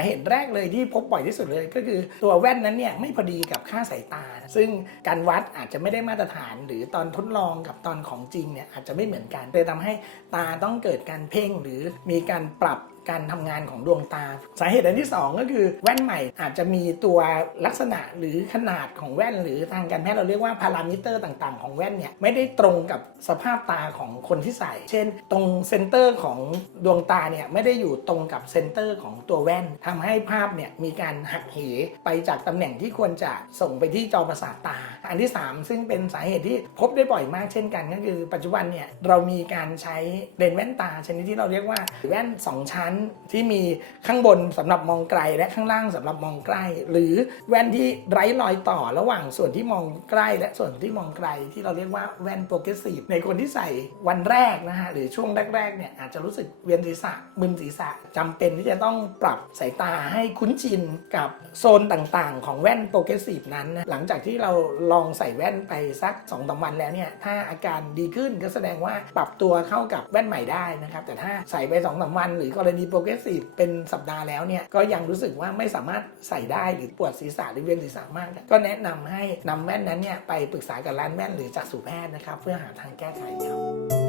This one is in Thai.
าเหตุแรกเลยที่พบบ่อยที่สุดเลยก็คือตัวแว่นนั้นเนี่ยไม่พอดีกับค่าสายตา ซึ่งการวัดอาจจะไม่ได้มาตรฐาน หรือตอนทดลองกับตอนของจริงเนี่ยอาจจะไม่เหมือนกันเลยทำให้ตาต้องเกิดการเพ่งหรือมีการปรับ การทำงานของดวงตา สาเหตุอันที่สองก็คือแว่นใหม่อาจจะมีตัวลักษณะหรือขนาดของแว่น หรือทางการแพทย์เราเรียกว่าพารามิเตอร์ต่างๆ ของแว่นเนี่ยไม่ได้ตรงกับสภาพตาของคนที่ใส่ เช่น ตรงเซนเตอร์ของดวงตาเนี่ยไม่ได้อยู่ตรงกับเซนเตอร์ของตัวแว่นทำให้ภาพเนี่ยมีการหักเหไปจากตำแหน่งที่ควรจะส่งไปที่จอประสาทตา อันที่ 3 ซึ่งเป็นสาเหตุที่พบได้บ่อยมากเช่นกัน ก็คือปัจจุบันเนี่ยเรามีการใช้เลนส์แว่นตาชนิดที่เราเรียกว่าแว่น 2 ชั้นที่มีข้างบนสำหรับมองไกลและข้างล่างสำหรับมองใกล้ หรือแว่นที่ไร้รอยต่อระหว่างส่วนที่มองใกล้ และส่วนที่มองไกล ที่เราเรียกว่าแว่นโปรเกรสซีฟในคนที่ใส่วันแรกนะฮะหรือช่วงแรกๆเนี่ยอาจจะรู้สึกเวียนศีรษะมึนศีรษะจำเป็นที่จะต้องปรับสายตาให้คุ้นชินกับโซนต่างๆ ของแว่นโปรเกรสซีฟนั้นนะหลังจากที่เราลองใส่แว่นไปสัก2อสวันแล้วเนี่ยถ้าอาการดีขึ้นก็แสดงว่าปรับตัวเข้ากับแว่นใหม่ได้นะครับแต่ถ้าใส่ไป2อสวันหรือกรณีีโปรเกรสซีฟเป็นสัปดาห์แล้วเนี่ยก็ยังรู้สึกว่าไม่สามารถใส่ได้หรือปวดศีรษะหรือเวียนศีรษะมาก ก็แนะนำให้นำแว่นนั้นเนี่ยไปปรึกษากับร้านแว่นหรือจักษุแพทย์นะครับเพื่อหาทางแก้ไขครับ